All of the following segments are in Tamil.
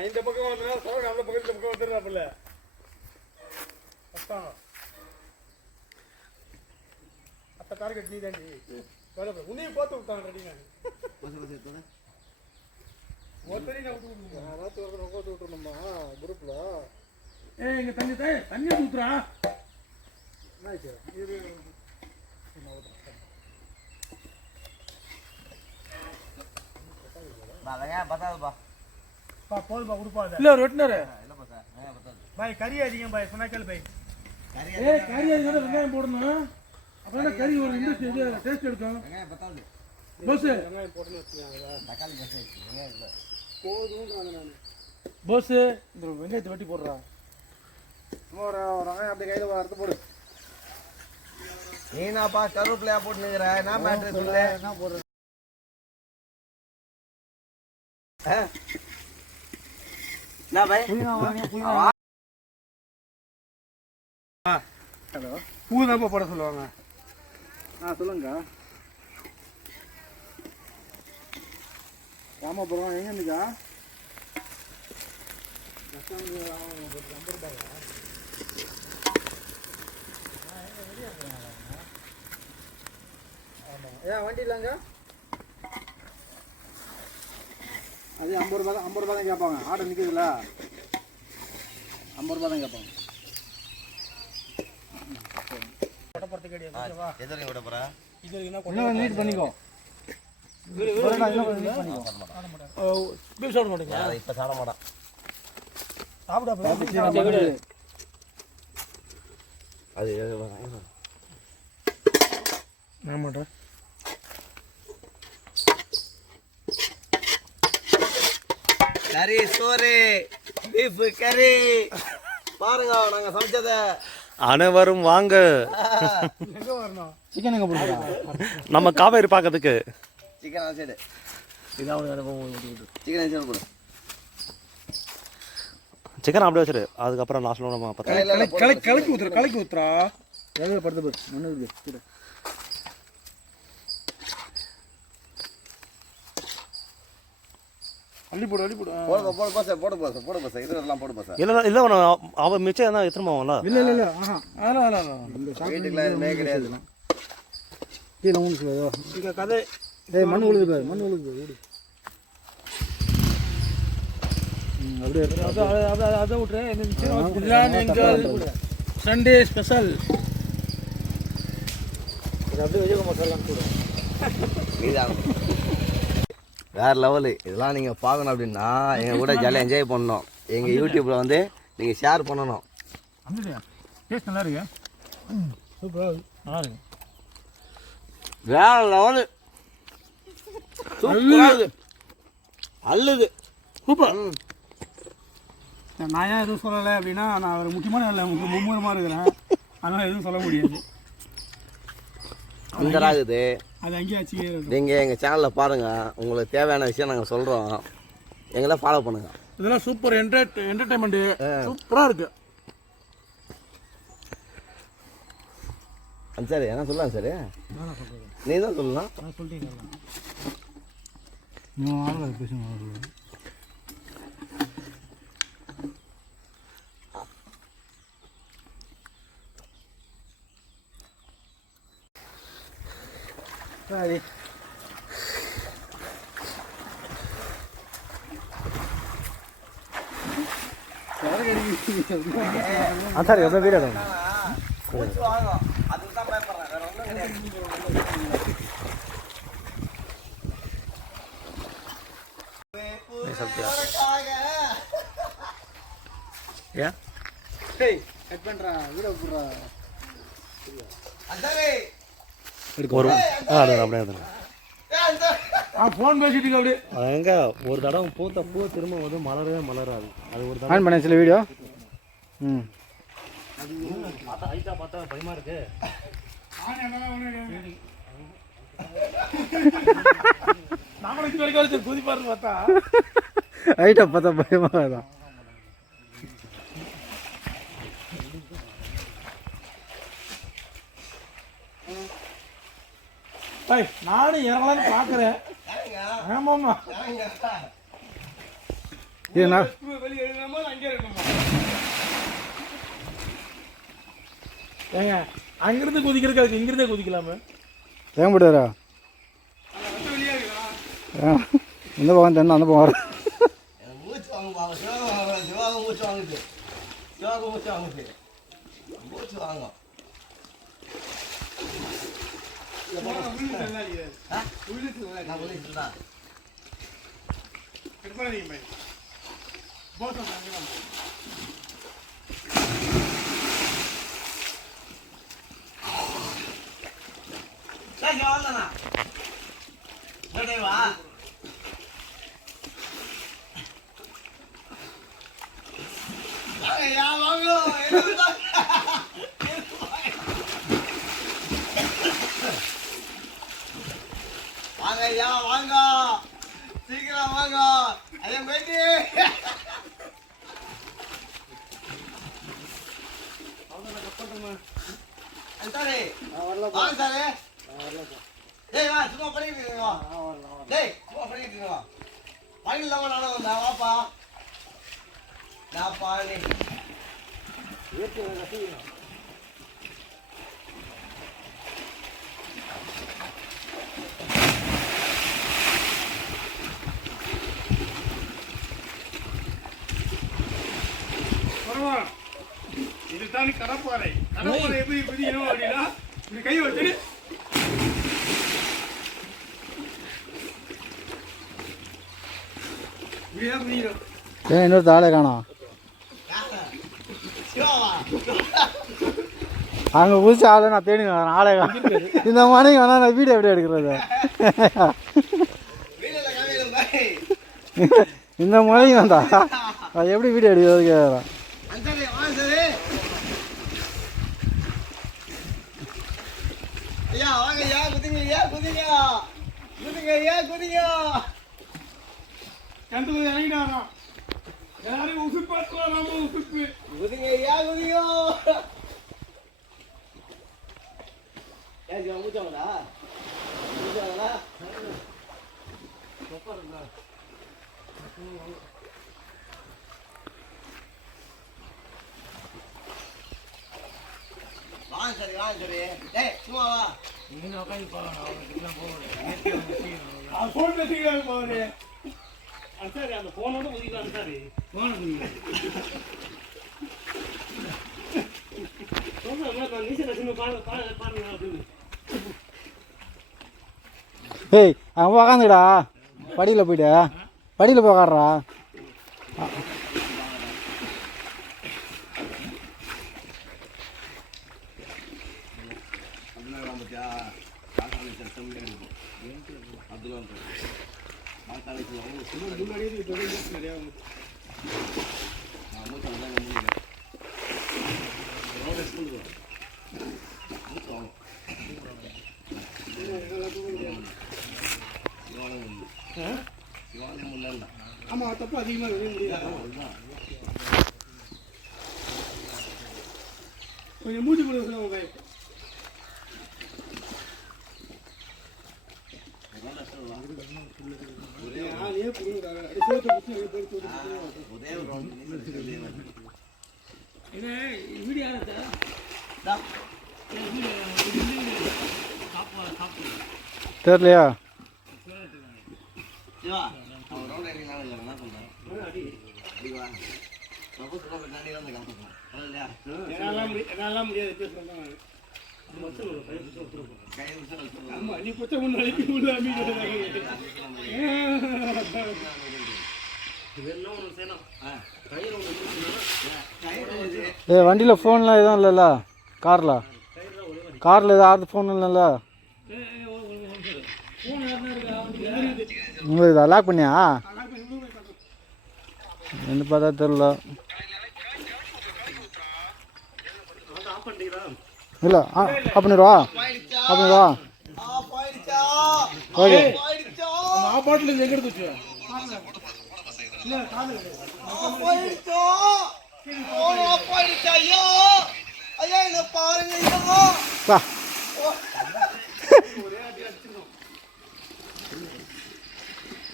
இந்த பக்கம் வந்தா சவுண்ட் அந்த பக்கம் இந்த பக்கம் வந்துடுறாப்புல அத்தான் அத்த டார்கெட் நீ தாண்டி வரப்ப உன்னையும் போட்டு விட்டான் ரெடி நான் ஒருத்தரி நான் விட்டு ராத்து ஒருத்தர் உட்காந்து விட்டுருந்தோம்மா குரூப்ல இங்க தண்ணி ஊத்துறா என்னாச்சு இது பத்தாதுப்பா போதுப்பா கொடுப்பா இல்ல ரொட்டினரு இல்லப்பா சார் பத்தாது பாய் கறி அதிகம் பாய் சொன்னா கேளு பாய் கறி அதிகம் வெங்காயம் போடணும் அப்பதான் கறி ஒரு இன்ட்ரெஸ்ட் டேஸ்ட் எடுக்கும் வெங்காயம் பத்தாது போஸ் வெங்காயம் போட்டுன்னு வச்சுக்கோங்க தக்காளி பஸ் வெங்காயம் இல்லை போதும் நான் போஸ் இந்த வெங்காயத்தை வெட்டி போடுறா ஒரு வெங்காயம் அப்படியே கையில் அறுத்து போடு நீனாப்பா கருவேப்பிலையா போட்டுனுங்கிற என்ன மேட்ரு சொல்லு என்ன போடுறேன் என்ன பாய் ஹலோ பூதாப்பா போட சொல்லுவாங்க சொல்லுங்க ராமபுரம் எங்க இருந்துக்கா ஏன் வண்டி இல்லைங்க அது 50 ரூபா தான் கேட்பாங்க ஆர்டர் நிற்குதுல்ல 50 ரூபா தான் கேட்பாங்க எதிர்க்க விட போறா இன்னும் நீட் பண்ணிக்கோ பீஃப் சாப்பிட மாட்டேங்க இப்ப சாப்பிட மாட்டான் சாப்பிட அது நான் மாட்டேன் கறி சோறு பீஃப் கறி பாருங்க நாங்க சமைச்சத அனைவரும் வாங்க எங்க வரணும் சிக்கன் எங்க போடுறா நம்ம காவேரி பார்க்கறதுக்கு சிக்கன் சைடு சிக்கன் சைடு போடு சிக்கன் அப்படியே வச்சிரு அதுக்கப்புறம் லாஸ்ட்ல நம்ம பார்த்தா கலக்கி ஊத்துறா எவ்வளோ படுத்து போய் மண்ணு இருக்கு அள்ளி போடு போடு பாஸ் இதெல்லாம் போடு பாஸ் இல்ல இல்ல அவ மிச்சம் என்ன எத்தனை ஆகும்ல இல்ல அதெல்லாம் வீட்டுக்குள்ள எதுவுமே கிடையாது கீழே ஊன்னு கதை மண் உழுது பாரு அப்படியே அதை விட்டுறேன் சண்டே ஸ்பெஷல் அப்படியே வச்சுக்க மசாலா கூட வேற லெவலு இதெல்லாம் நீங்கள் பார்க்கணும் அப்படின்னா எங்கள் கூட ஜாலியாக என்ஜாய் பண்ணணும் எங்கள் யூடியூப்பில் வந்து நீங்கள் ஷேர் பண்ணணும் டேஸ்ட் நல்லா இருக்கு சூப்பராக நல்லா இருக்கு வேற லெவலு அல்லுது சூப்பர் நான் ஏன் எதுவும் சொல்லலை அப்படின்னா நான் ஒரு முக்கியமான இல்லை மும்முரமாக இருக்கிறேன் அதனால் எதுவும் சொல்ல முடியாது சுந்தராகுது அது அங்கேயே ஆச்சு நீங்கள் எங்கள் சேனலில் பாருங்கள் உங்களுக்கு தேவையான விஷயம் நாங்கள் சொல்கிறோம் எங்களை ஃபாலோ பண்ணுங்கள் இதெல்லாம் சூப்பர் என்டர்டைன்மெண்ட்டு சூப்பராக இருக்கு சரி என்ன சொல்லலாம் சரி நீ தான் சொல்லலாம் நான் சொல்லிட்டீங்க நீ ஆளுங்க பேசுங்க சரி சரி எவ்வளோ வீடு ஏன் கட் பண்ணுறா வீடியோ போடுறா ஒரு அப்படியே ஃபோன் பேசிட்டு அப்படியே எங்க ஒரு தடவை பூத்த பூ திரும்ப வந்து மலரவே மலராது அது ஒரு ஆன் பண்ண சில வீடியோ பார்த்தா ஹைட்டா பார்த்தா பயமா இருக்கு நாமளுக்கு குதிப்பாரு பார்த்தா ஹைட்டா பார்த்தா பயமாக தான் நானும் இறங்கலான்னு பார்க்குறேன் ஆமாம்மா இது நான் வெளியே எழுதணுமா அங்கே இருக்கணுமா? ஏங்க அங்கிருந்து குதிக்கிறதுக்கு அதுக்கு இங்கிருந்தே குதிக்கலாமே. ஏன் போட்டாரா வெளியே இருக்கா? இந்த பக்கம் தென்ன அந்த பக்கம் வர மூச்சு வாங்க சிவாங்க மூச்சு வாங்குது. சிவாங்க மூச்சு வாங்குது. மூச்சு வாங்க. வா வாங்கய்யா வாங்க, சீக்கிரம் வாங்க. ஐயா பேட்டி சாரே வாங்க சாரே. டேய் வா சும்மா பண்ணிட்டு இருக்கீங்க. டேய் சும்மா பண்ணிட்டு இருக்கீங்க. வாங்கி இல்லாம நானும் வந்தேன். வாப்பா நாப்பா நீ இதுதான் கடப்பாறை. கடப்பாறை எப்படி பிடிக்கணும் அப்படின்னா இப்படி கை வச்சுட்டு இப்படிதான் பிடிக்கணும். ஏன் இன்னொரு ஆளே காணோம். அங்கே புதுசு ஆளை நான் தேடி ஆளே காணும். இந்த மாதிரி வேணா நான் வீடியோ எப்படி எடுக்கிறது? இந்த மாதிரி வந்தா அது எப்படி வீடியோ எடுக்கிறது கேட்குறேன். ஐயா வாங்க ஐயா குதிங்க ஐயா குதிங்க குதிங்க ஐயா குதிங்க. கிணத்துக்குள்ள இறங்கிட்டு வரோம். எல்லாரும் உசுப்பு பார்த்துக்கலாம். நம்ம உசுப்பு குதிங்க ஐயா குதிங்க. ஏன் மூச்சாங்களா மூச்சாங்களா வாங்க சரி வாங்க சரி. டேய் சும்மா வா. ஃபோன் பேசிக்கிறாங்க பாரு. சரி அந்த போனோட குதிக்கலாம். சரி போன குதிக்கலாம். ஏய் அவன் உக்காந்துடா படியில் போய்ட்டு படியில் போய் உக்காடுறா. ஆமா தப்பு அதிகமா வெளியே முடியாது. கொஞ்சம் மூச்சு கொடுக்க சொல்லுங்க. தெரியலையா? என்னால முடியாது பேசுறேன். ஆமா நீ கொச்ச முன்னாடி உள்ள ஏ வண்டியில் ஃபோன்லாம் எதுவும் இல்லைல்ல? காரில் ஏதாவது ஃபோன் இல்லைல்ல? உங்களுக்கு இதை லாக் பண்ணியா? என்ன பார்த்தா தெரில. இல்லை ஆஃப் பண்ணிடுவா ஓகே. பாட்டில் எங்க எடுத்து பா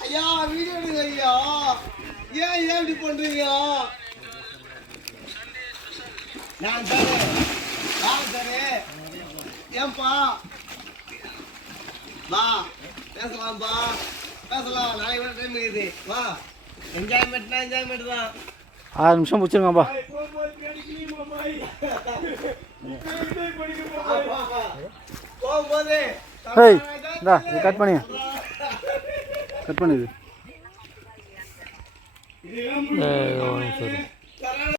ஐயா வீடியோ எடுங்க ஐயா. ஏன் இப்படி பண்றீங்க? நான் சரி ஏன்பா வா பேசலாம்பா பேசலாம். நாளைக்கு வேற டைம் இருக்குது. வா என்ஜாய்மெண்ட்னா என்ஜாய்மெண்ட் தான். 6 நிமிஷம் பிடிச்சிருங்கப்பா. போகும்போது ஏய் இந்தா இது கட் பண்ணி கட் பண்ணுது. சரி